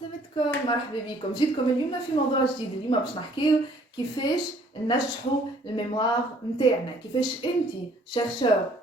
سلامتكم، مرحبا بكم. جيتكم اليوم في موضوع جديد. اليوم باش نحكيو كيفاش ننجحوا الميموار نتاعنا، كيفاش انت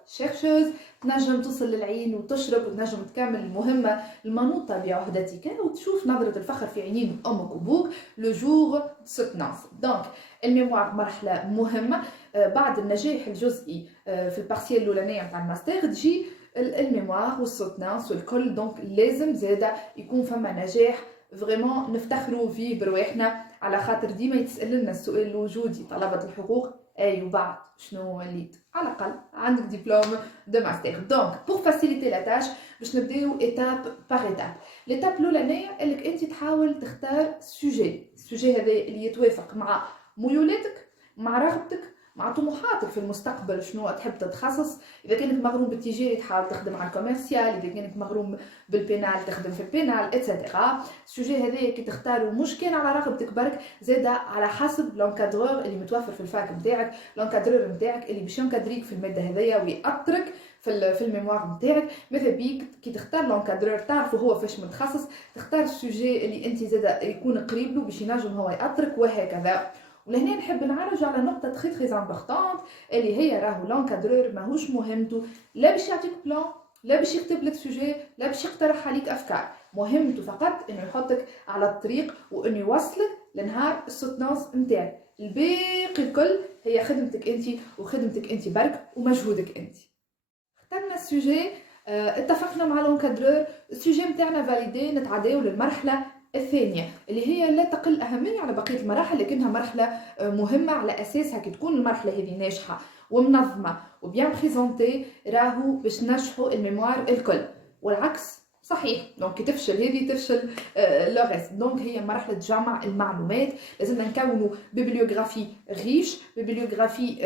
شيرشوز تنجم توصل للعين وتشرب وتنجم تكمل المهمه المنوطه بعهدتك وتشوف نظره الفخر في عينين امك وابوك لو جور سوتنانس. دونك الميموار مرحله مهمه. بعد النجاح الجزئي في البارسيال الاولانيه نتاع الماستر تجي الميموار والسوتنانس والكل. دونك لازم زاده يكون فما نجاح فريمون نفتخروا فيه برواحنا، على خاطر ديما يتسأل لنا السؤال الوجودي طلبة الحقوق: اي وبعد شنو وليت؟ على الاقل عندك دبلوم دو ماستر. دونك بور فاسيليتي لا تاش باش نبداو ايتاب باغ ايتاب. ليتاب الاولانيه انك انت تحاول تختار السوجي هذا اللي يتوافق مع ميولاتك، مع رغبتك، مع طموحاتك في المستقبل. شنو تحب تتخصص؟ اذا كانك مغروم بالتجاري تحاول تخدم على الكوميرسيال، اذا كانك مغروم بالبينال تخدم في البينال اتسيتيرا. السوجي هذايا كي تختاروا مش كان على رغبتك برك، زاده على حسب لونكادرور اللي متوفر في الفاك نتاعك، لونكادرور نتاعك اللي باش ينكادريك في الماده هذايا ويأطرك في الميموار نتاعك. ماذا بيك كي تختار لونكادرور تعرفوا هو فاش متخصص، تختار السوجي اللي انت زاده يكون قريب له باش ينجم هو يأطرك وهكذا. ولهنا نحب نعرج على نقطة تري امبورطونت اللي هي راهو لونكادرور ماهوش مهمته لا باش يعطيك بلان، لا باش يكتب لك سوجي، لا باش يقترح عليك افكار. مهمته فقط انه يحطك على الطريق وانه يوصلك لنهار السوتنانس نتاعك. الباقي الكل هي خدمتك انت وخدمتك انت برك ومجهودك انت. اخترنا السوجي، اتفقنا مع لونكادرور، السوجي نتاعنا فاليدي، نتعداو للمرحلة الثانية اللي هي لا تقل أهمية على بقية المراحل، لكنها مرحلة مهمة. على أساسها كي تكون المرحلة هذه ناجحة ومنظمة وبيان بريزونتي راهو باش نجحوا الميموار الكل، والعكس صحيح. دونك كي تفشل هذه تفشل لو ريست. دونك هي مرحلة جمع المعلومات. لازمنا نكونوا بيبليوغرافي ريش، بيبليوغرافي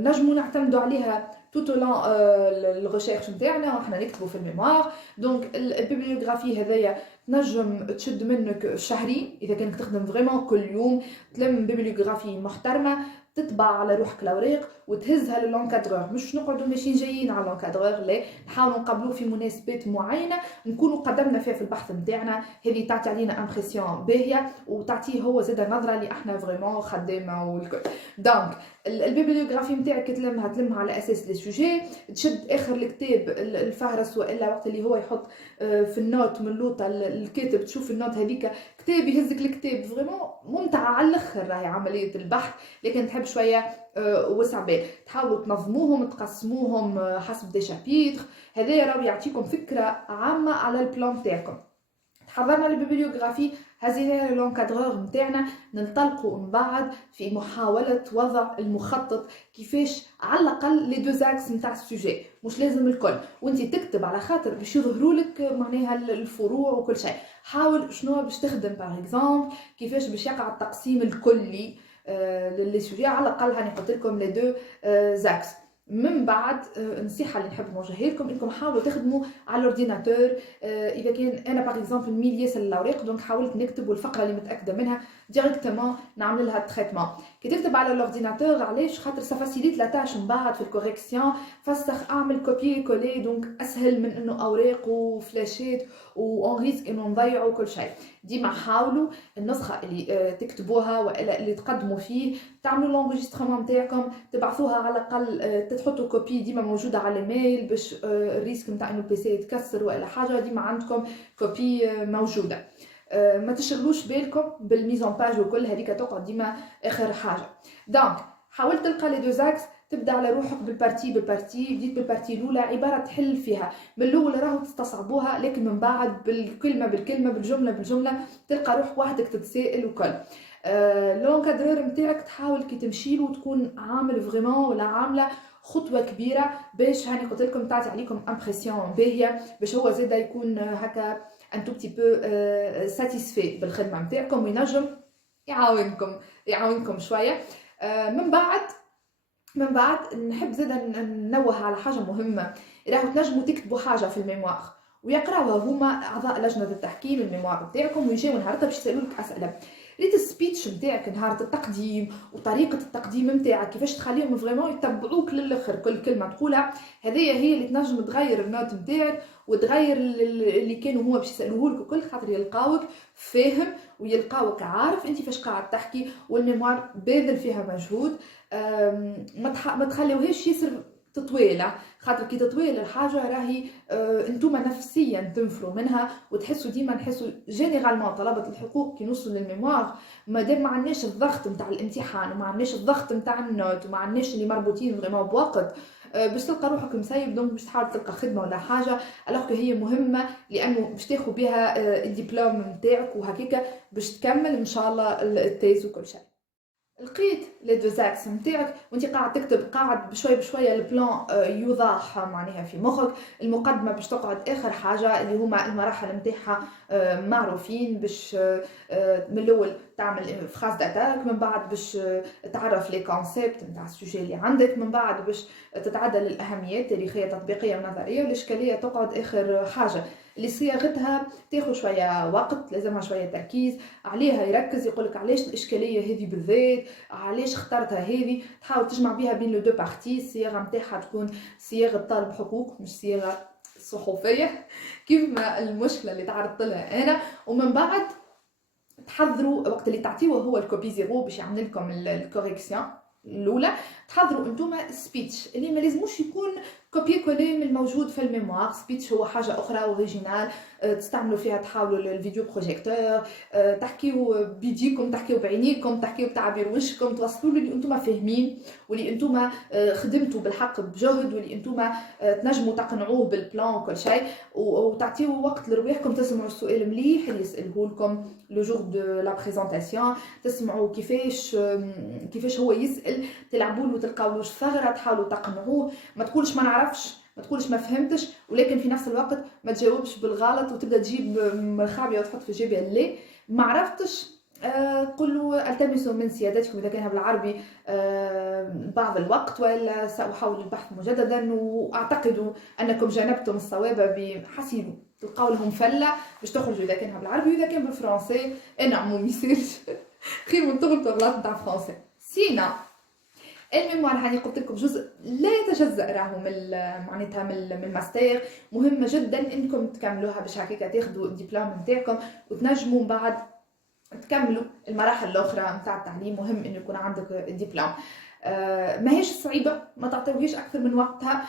نجموا نعتمدوا عليها توت لون الريشيرش نتاعنا وحنا نكتبوا في الميموار. دونك البيبليوغرافي هذايا تنجم تشد منك شهرين اذا كانك تخدم فريمون كل يوم، تلم بيبليوغرافي محترمه، تطبع على روحك الاوراق وتهزها للونكادرور. مش نقعدوا ماشيين جايين على اللونكادرور، لا، نحاولوا نقابلوه في مناسبات معينه نكونوا قدمنا فيها في البحث نتاعنا. هذه تعطي علينا امبرسيون باهيه وتعطيه هو زاده نظره اللي احنا فريمون خدامه والكل. دونك البيبليوغرافي نتاعك تلمها على اساس لي سوجي، تشد اخر الكتاب الفهرس والا وقت اللي هو يحط في النوت من لوطه الكاتب تشوف النوت هذيك كتاب يهزك الكتاب فريمون ممتع على الاخر. راهي عمليه البحث لكن تحب شويه وسع بال. تحاولوا تنظموهم تقسموهم حسب دي شابيتر. هذا راهو يعطيكم فكره عامه على البلان تاعكم. تحضرنا البيبليوغرافي، هزينا لونكادرور نتاعنا، ننطلقوا من بعد في محاولة وضع المخطط كيفاش على الأقل لي دو زاكس نتاع السوجي، مش لازم الكل. وانت تكتب على خاطر باش يظهروا لك معناها الفروع وكل شيء. حاول شنو باش تخدم باغ اكزومبل، كيفاش باش يقع التقسيم الكلي للي سوجي. على الأقل هنحط لكم لي دو زاكس. من بعد النصيحه اللي نحب نوجهها لكم انكم حاولوا تخدموا على الاورديناتور. اذا كان انا باغ اكزومبل ميل ياسر الاوراق، دونك حاولت نكتب والفقره اللي متاكده منها ديريكتومون نعمل لها تريتمون. كي تكتب على الاورديناتور علاش؟ خاطر سا فاسيليت لا تاش من بعد في الكوريكسيون. فسخ اعمل كوبي كولي، دونك اسهل من انه اوراق وفلاشات واون ريسك انه نضيعوا كل شيء. ديما حاولوا النسخه اللي تكتبوها والا اللي تقدموا فيه تعملوا لونجسترمون نتاعكم، تبعثوها على الاقل، تحطوا كوبي ديما موجوده على الميل باش الريسك نتاع انه البيسي يتكسر ولا حاجه ديما عندكم كوبي موجوده. ما تشغلوش بالكم بالميزون باج وكل هذيك تقعد ديما اخر حاجه. دونك حاولت تلقى لي دو زاكس، تبدا على روحك بالبارتي. بديت بالبارتي الاولى عباره تحل فيها من الاول راهو تستصعبوها، لكن من بعد بالكلمه بالجمله تلقى روح وحدك تتسائل وكل. لونكادرور نتاعك تحاول كي تمشيلو تكون عامل فريمون ولا عامله خطوه كبيره باش هاني قلت لكم تعطي عليكم امبرسيون باهيه، باش هو زاده يكون هكا ان تو بتي بو ساتيسفي بالخدمه نتاعكم وينجم يعاونكم شويه. من بعد نحب زاده ننوه على حاجه مهمه. راهو تنجموا تكتبوا حاجه في الميموار ويقراوها هما اعضاء لجنه التحكيم الميموار نتاعكم، ويجيو نهارتها باش يسالولك اسئله. ريت السبيتش نتاعك نهار التقديم وطريقه التقديم نتاعك كيفاش تخليهم فريمون يتبعوك للاخر، كل كلمه تقولها هذيا هي اللي تنجم تغير النوت نتاعك وتغير اللي كانوا هما باش يسالوه لك وكل، خاطر يلقاوك فاهم ويلقاوك عارف انت فاش قاعد تحكي، والميموار باذل فيها مجهود. ما تخليوهاش ياسر تطويله، خاطر كي تطويل الحاجه راهي انتوما نفسيا تنفروا منها وتحسوا ديما نحسوا جينيرالمون طلبه الحقوق كي نوصلوا للميموار مادام ما عندناش الضغط نتاع الامتحان وما عندناش الضغط نتاع النوت وما عندناش اللي مربوطين فريمون بوقت باش تلقى روحك مسيب، دونك باش تحاول تلقى خدمه ولا حاجه، الوغ هي مهمه لانه باش تاخذ بها الدبلوم نتاعك وهكاك باش تكمل ان شاء الله التيز وكل شيء. لقيت لي دو زاكس نتاعك وانت قاعد تكتب، قاعد بشويه بشويه البلان يوضح معناها في مخك. المقدمه باش تقعد اخر حاجه اللي هما المراحل نتاعها معروفين، باش من الاول تعمل فراز داتاك، من بعد باش تعرف لي كونسيبت نتاع السوجي اللي عندك، من بعد باش تتعدى للاهميات تاريخيه تطبيقيه ونظريه، والاشكاليه تقعد اخر حاجه اللي صياغتها تاخذ شويه وقت، لازمها شويه تركيز عليها، يركز يقولك علاش الاشكاليه هذه بالذات، علاش اخترتها هذه، تحاول تجمع بها بين لو دو بارتي. الصياغه نتاعها تكون صياغه طالب حقوق مش صياغه صحفيه كيما المشكله اللي تعرضت لها انا. ومن بعد تحضروا وقت اللي تعطيوه هو الكوبي زيرو باش يعمل لكم الكوريكسيون الاولى، تحضروا انتوما سبيتش اللي ما لازموش يكون كوبي كولي من الموجود في الميموار. سبيتش هو حاجه اخرى اوريجينال تستعملوا فيها، تحاولوا الفيديو بروجيكتور، تحكيوا بيديكم، تحكيوا بعينيكم، تحكيوا بتعبير وشكم، توصلوا اللي انتوما فاهمين واللي انتوما خدمتوا بالحق بجهد واللي انتوما تنجموا تقنعوه بالبلان وكل شيء، وتعطيوا وقت لرواحكم تسمعوا السؤال مليح اللي يساله لكم لو جور دو لا بريزونطاسيون، تسمعوا كيفاش هو يسال، تلعبوا له تلقاولوش ثغره، تحاولوا تقنعوه، ما تقولش ما نعرفش، ما تقولش ما فهمتش، ولكن في نفس الوقت ما تجاوبش بالغلط وتبدا تجيب مرخابيه وتحط في جيبها اللي ما عرفتش. قل له التمس من سيادتكم اذا كان بالعربي بعض الوقت، والا ساحاول البحث مجددا، واعتقد انكم جانبتم الصواب بحسيبوا، تلقاو لهم فله باش تخرجوا اذا كان بالعربي، واذا كان بالفرنسي انعموا ميسيرش خير من تغلط نتاع فرنسي. سينا الميموار هاني قلت لكم جزء لا يتجزأ راهو من معناتها من الماستر، مهمه جدا انكم تكملوها باش هكاك تاخذوا الدبلوم نتاعكم وتنجموا بعد تكملوا المراحل الاخرى نتاع التعليم. مهم انه يكون عندك الدبلوم، ماهيش صعيبه، ما تعطيوهاش اكثر من وقتها،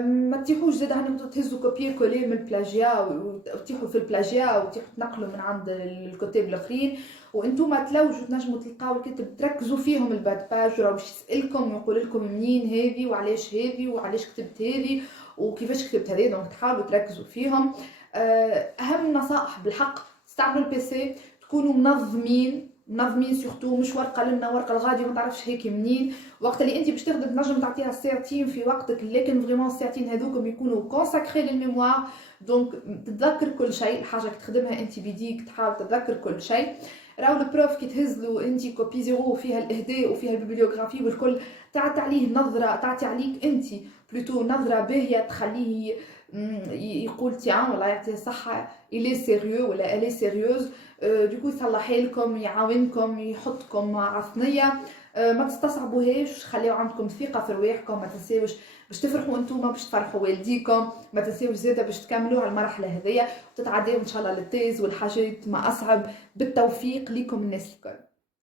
ما تطيحوش زاد انكم تهزوا كوبي كولي من البلاجيا وتطيحوا في البلاجيا وتطيحوا تنقلوا من عند الكتاب الاخرين، وانتم تلوجوا تنجموا تلقاو الكتب تركزوا فيهم الباد باج، راه باش يسالكم ويقول لكم منين هذه وعلاش هذه وعلاش كتبت هذه وكيفاش كتبت هذه، دونك تحاولوا تركزوا فيهم. اهم نصائح بالحق تستعملوا البيسي، تكونوا منظمين سورتو، مش ورقه لنا ورقه الغادي وما تعرفش هيك منين، وقت اللي انت باش تخدم تنجم تعطيها ساعتين في وقتك، لكن فريمون الساعتين هذوكم يكونوا كونساكري للميموار، دونك تتذكر كل شيء، الحاجه تخدمها انت بيديك تحاول تتذكر كل شيء. راهو البروف كي تهزلو انت كوبي زيرو وفيها الاهداء وفيها البيبليوغرافي والكل، تعطي عليه نظره، تعطي عليك انت بلوتو نظره باهيه تخليه يقول تيان والله يعطيه الصحه الي سيريو ولا الي سيريوز، دوكو يصلح لكم، يعاونكم، يحطكم على الثنيه. ما تستصعبوهاش، خليو عندكم ثقه في رواحكم، ما تنساوش باش تفرحوا انتوما باش تفرحوا والديكم، ما تنساوش زاده باش تكملوا على المرحله هذيا وتتعداو ان شاء الله للتيز والحاجات ما اصعب. بالتوفيق لكم الناس الكل.